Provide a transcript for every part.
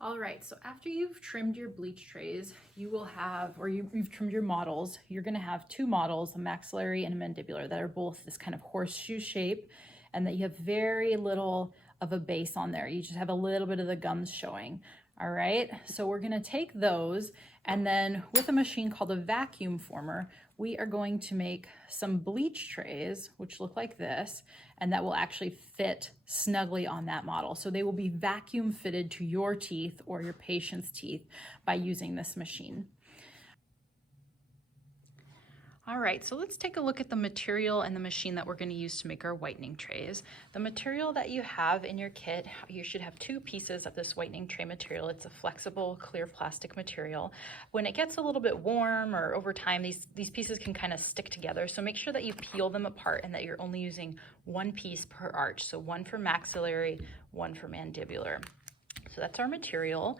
All right, so after you've trimmed your bleach trays, you will have, or you've trimmed your models, you're gonna have two models, a maxillary and a mandibular, that are both this kind of horseshoe shape, and that you have very little of a base on there. You just have a little bit of the gums showing. All right, so we're gonna take those, and then with a machine called a vacuum former, we are going to make some bleach trays, which look like this, and that will actually fit snugly on that model. So they will be vacuum fitted to your teeth or your patient's teeth by using this machine. All right, so let's take a look at the material and the machine that we're going to use to make our whitening trays. The material that you have in your kit, you should have two pieces of this whitening tray material. It's a flexible, clear plastic material. When it gets a little bit warm or over time, these pieces can kind of stick together. So make sure that you peel them apart and that you're only using one piece per arch. So one for maxillary, one for mandibular. So that's our material.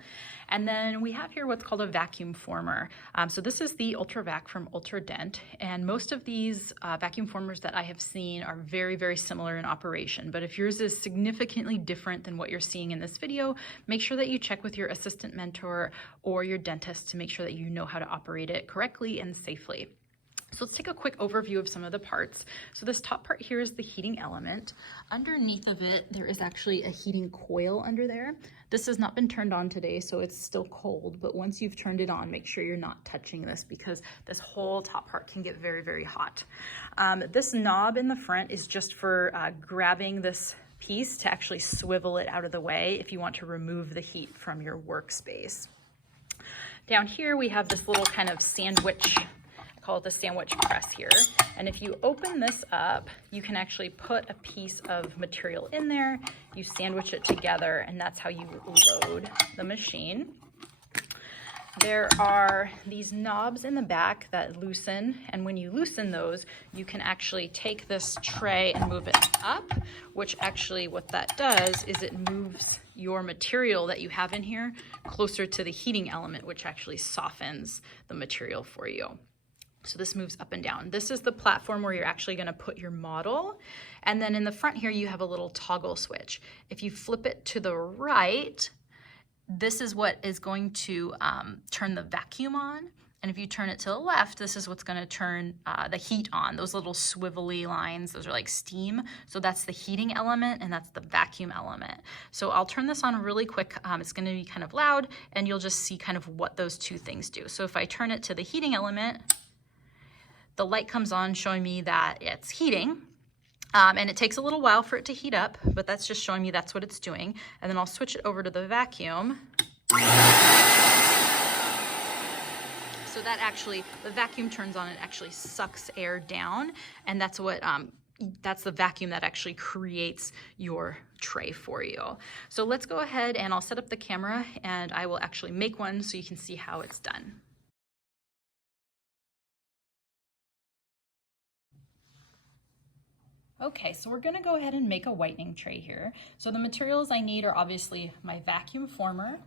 And then we have here what's called a vacuum former. So this is the UltraVac from Ultradent. And most of these vacuum formers that I have seen are very, very similar in operation. But if yours is significantly different than what you're seeing in this video, make sure that you check with your assistant mentor or your dentist to make sure that you know how to operate it correctly and safely. So let's take a quick overview of some of the parts. So this top part here is the heating element. Underneath of it, there is actually a heating coil under there. This has not been turned on today, so it's still cold, but once you've turned it on, make sure you're not touching this because this whole top part can get very, very hot. This knob in the front is just for grabbing this piece to actually swivel it out of the way if you want to remove the heat from your workspace. Down here, we have this little kind of sandwich, call it the sandwich press here. And if you open this up, you can actually put a piece of material in there, you sandwich it together, and that's how you load the machine. There are these knobs in the back that loosen, and when you loosen those, you can actually take this tray and move it up, which actually what that does is it moves your material that you have in here closer to the heating element, which actually softens the material for you. So this moves up and down. This is the platform where you're actually going to put your model. And then in the front here, you have a little toggle switch. If you flip it to the right, this is what is going to turn the vacuum on. And if you turn it to the left, this is what's going to turn the heat on. Those little swivelly lines, those are like steam. So that's the heating element and that's the vacuum element. So I'll turn this on really quick. It's going to be kind of loud and you'll just see kind of what those two things do. So if I turn it to the heating element, the light comes on showing me that it's heating, and it takes a little while for it to heat up, but that's just showing me that's what it's doing. And then I'll switch it over to the vacuum. So that actually, the vacuum turns on, it actually sucks air down, and that's what, that's the vacuum that actually creates your tray for you. So let's go ahead and I'll set up the camera and I will actually make one so you can see how it's done. Okay, so we're gonna go ahead and make a whitening tray here. So the materials I need are obviously my vacuum former.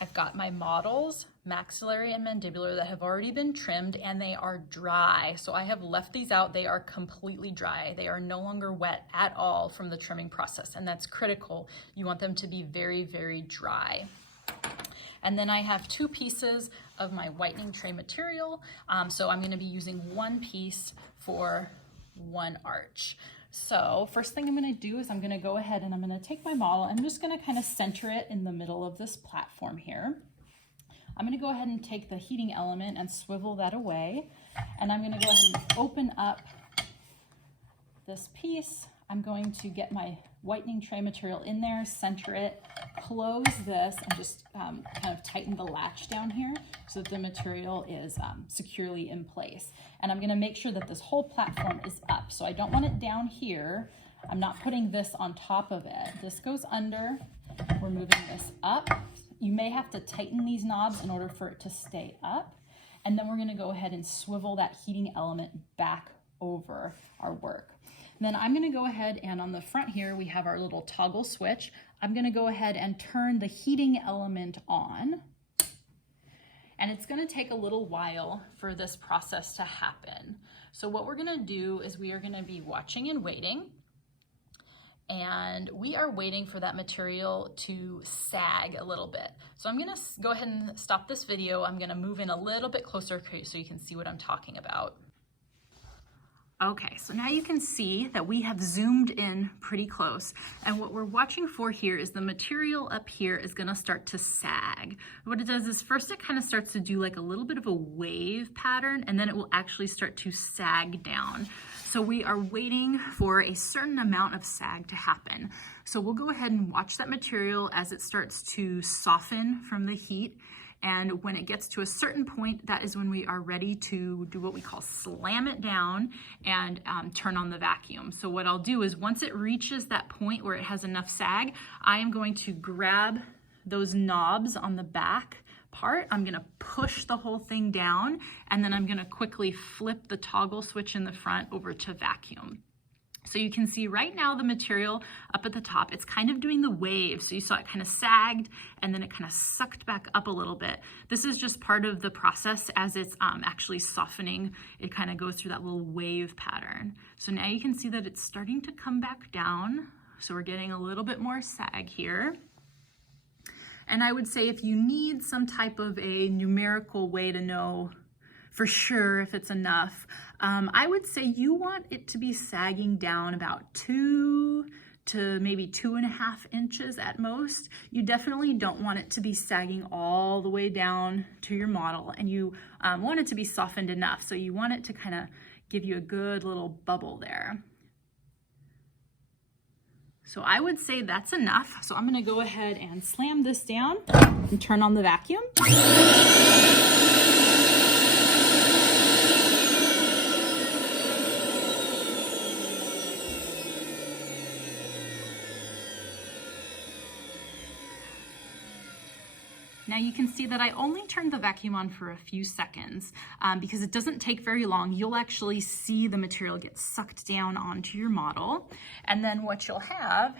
I've got my models, maxillary and mandibular, that have already been trimmed and they are dry. So I have left these out, they are completely dry. They are no longer wet at all from the trimming process, and that's critical. You want them to be very, very dry. And then I have two pieces of my whitening tray material. So I'm gonna be using one piece for one arch. So first thing I'm going to do is I'm going to go ahead and I'm going to take my model. I'm just going to kind of center it in the middle of this platform here. I'm going to go ahead and take the heating element and swivel that away. And I'm going to go ahead and open up this piece. I'm going to get my whitening tray material in there, center it, close this, and just kind of tighten the latch down here so that the material is securely in place. And I'm going to make sure that this whole platform is up. So I don't want it down here. I'm not putting this on top of it. This goes under. We're moving this up. You may have to tighten these knobs in order for it to stay up. And then we're going to go ahead and swivel that heating element back over our work. Then I'm going to go ahead and on the front here, we have our little toggle switch. I'm going to go ahead and turn the heating element on. And it's going to take a little while for this process to happen. So what we're going to do is we are going to be watching and waiting. and we are waiting for that material to sag a little bit. So I'm gonna go ahead and stop this video. I'm gonna move in a little bit closer so you can see what I'm talking about. Okay, so now you can see that we have zoomed in pretty close, and what we're watching for here is the material up here is gonna start to sag. What it does is first it kind of starts to do like a little bit of a wave pattern, and then it will actually start to sag down. So we are waiting for a certain amount of sag to happen. So we'll go ahead and watch that material as it starts to soften from the heat. And when it gets to a certain point, that is when we are ready to do what we call slam it down and turn on the vacuum. So what I'll do is once it reaches that point where it has enough sag, I am going to grab those knobs on the back part. I'm gonna push the whole thing down, and then I'm gonna quickly flip the toggle switch in the front over to vacuum. So you can see right now the material up at the top, it's kind of doing the wave. So you saw it kind of sagged and then it kind of sucked back up a little bit. This is just part of the process as it's actually softening. It kind of goes through that little wave pattern. So now you can see that it's starting to come back down. So we're getting a little bit more sag here. And I would say if you need some type of a numerical way to know for sure if it's enough, I would say you want it to be sagging down about 2 to maybe 2.5 inches at most. You definitely don't want it to be sagging all the way down to your model, and you want it to be softened enough. So you want it to kind of give you a good little bubble there. So I would say that's enough. So I'm gonna go ahead and slam this down and turn on the vacuum. Now you can see that I only turned the vacuum on for a few seconds because it doesn't take very long. You'll actually see the material get sucked down onto your model. And then what you'll have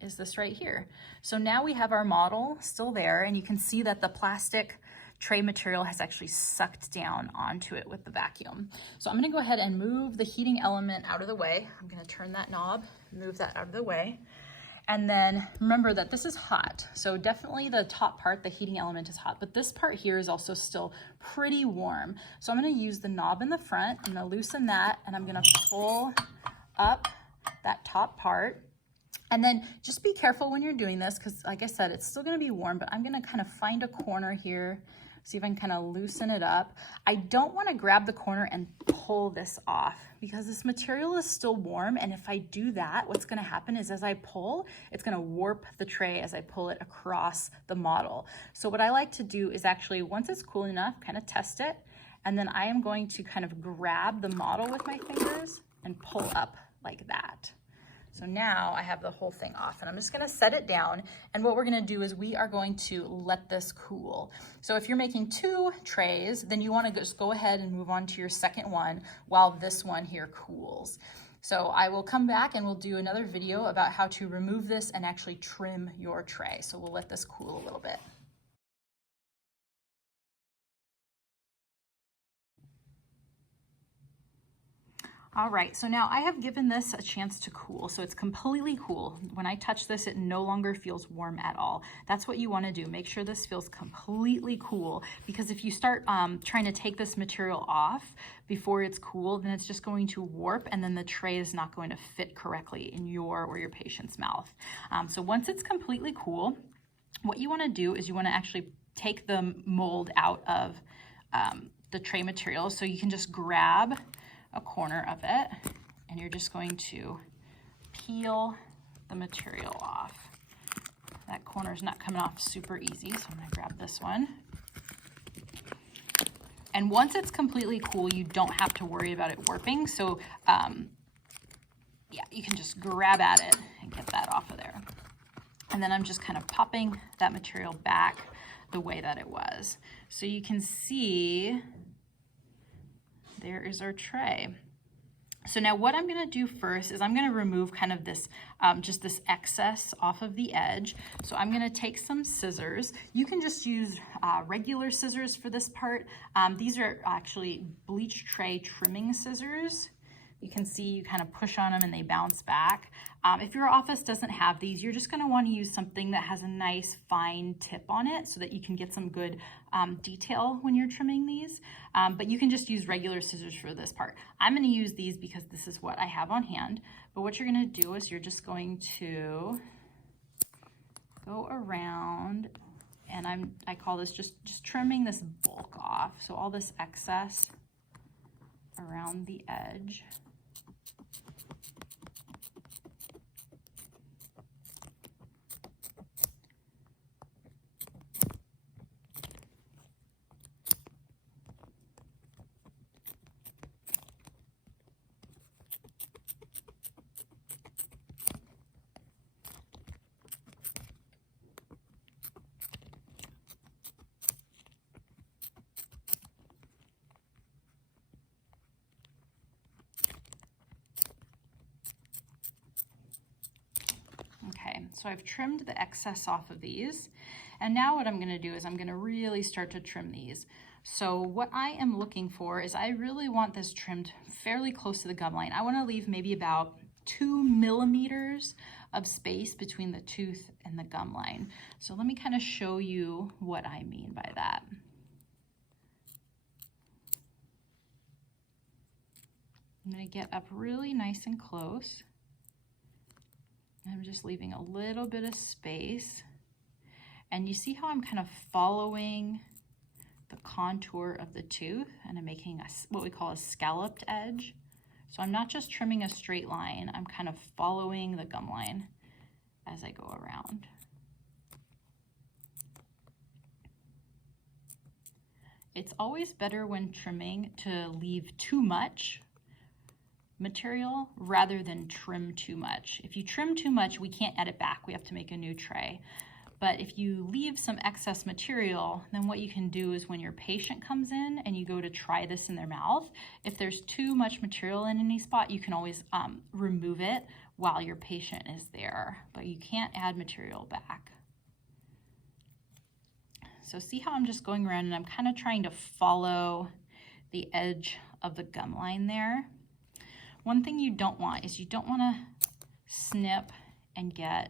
is this right here. So now we have our model still there, and you can see that the plastic tray material has actually sucked down onto it with the vacuum. So I'm gonna go ahead and move the heating element out of the way. I'm gonna turn that knob, move that out of the way. And then remember that this is hot. So definitely the top part, the heating element is hot, but this part here is also still pretty warm. So I'm gonna use the knob in the front, I'm gonna loosen that, and I'm gonna pull up that top part. And then just be careful when you're doing this, because like I said, it's still gonna be warm, but I'm gonna kind of find a corner here, see if I can kind of loosen it up. I don't wanna grab the corner and pull this off because this material is still warm, and if I do that, what's gonna happen is as I pull, it's gonna warp the tray as I pull it across the model. So what I like to do is actually, once it's cool enough, kind of test it, and then I am going to kind of grab the model with my fingers and pull up like that. So now I have the whole thing off, and I'm just gonna set it down, and what we're gonna do is we are going to let this cool. So if you're making 2 trays, then you wanna just go ahead and move on to your second one while this one here cools. So I will come back and we'll do another video about how to remove this and actually trim your tray. So we'll let this cool a little bit. All right, so now I have given this a chance to cool, so it's completely cool. When I touch this, it no longer feels warm at all. That's what you wanna do. Make sure this feels completely cool, because if you start trying to take this material off before it's cool, then it's just going to warp, and then the tray is not going to fit correctly in your or your patient's mouth. So once it's completely cool, what you wanna do is you wanna actually take the mold out of the tray material. So you can just grab a corner of it, and you're just going to peel the material off. That corner is not coming off super easy, so I'm gonna grab this one. And once it's completely cool, you don't have to worry about it warping. So yeah, you can just grab at it and get that off of there. And then I'm just kind of popping that material back the way that it was. So you can see there is our tray. So now what I'm gonna do first is I'm gonna remove kind of this, just this excess off of the edge. So I'm gonna take some scissors. You can just use regular scissors for this part. These are actually bleach tray trimming scissors. You can see you kind of push on them and they bounce back. If your office doesn't have these, you're just going to want to use something that has a nice fine tip on it so that you can get some good detail when you're trimming these. But you can just use regular scissors for this part. I'm going to use these because this is what I have on hand. But what you're going to do is you're just going to go around, and I call this just trimming this bulk off. So all this excess around the edge. Okay, so I've trimmed the excess off of these, and now what I'm going to do is I'm going to really start to trim these. So what I am looking for is I really want this trimmed fairly close to the gum line. I want to leave maybe about 2 millimeters of space between the tooth and the gum line. So let me kind of show you what I mean by that. I'm going to get up really nice and close. I'm just leaving a little bit of space. And you see how I'm kind of following the contour of the tooth, and I'm making what we call a scalloped edge. So I'm not just trimming a straight line, I'm kind of following the gum line as I go around. It's always better when trimming to leave too much material rather than trim too much. If you trim too much, we can't add it back. We have to make a new tray. But if you leave some excess material, then what you can do is when your patient comes in and you go to try this in their mouth, if there's too much material in any spot, you can always remove it while your patient is there, but you can't add material back. So see how I'm just going around and I'm kind of trying to follow the edge of the gum line there. One thing you don't want is you don't want to snip and get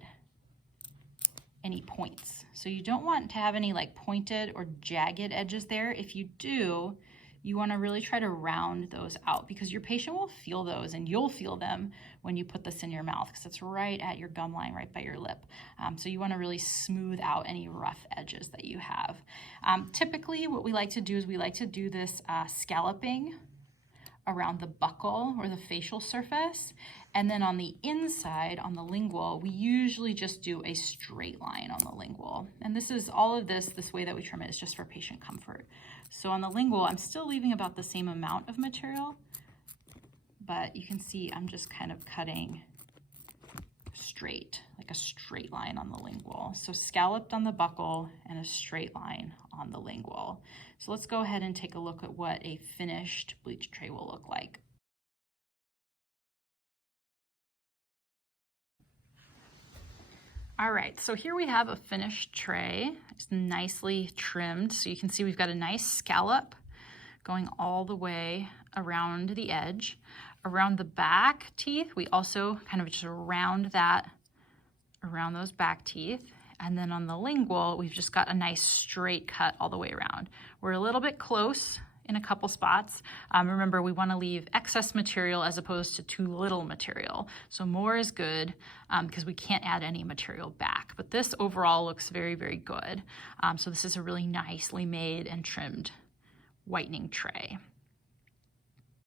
any points. So you don't want to have any like pointed or jagged edges there. If you do, you want to really try to round those out because your patient will feel those, and you'll feel them when you put this in your mouth because it's right at your gum line, right by your lip. So you want to really smooth out any rough edges that you have. Typically what we like to do is we like to do this scalloping around the buccal or the facial surface. And then on the inside, on the lingual, we usually just do a straight line on the lingual. And this is all of this way that we trim it is just for patient comfort. So on the lingual, I'm still leaving about the same amount of material, but you can see I'm just kind of cutting straight, like a straight line on the lingual. So scalloped on the buccal and a straight line on the lingual. So let's go ahead and take a look at what a finished bleach tray will look like. All right, so here we have a finished tray. It's nicely trimmed. So you can see we've got a nice scallop going all the way around the edge. Around the back teeth, we also kind of just round that around those back teeth. And then on the lingual, we've just got a nice straight cut all the way around. We're a little bit close in a couple spots. Remember, we want to leave excess material as opposed to too little material. So more is good because we can't add any material back. But this overall looks very, very good. So this is a really nicely made and trimmed whitening tray.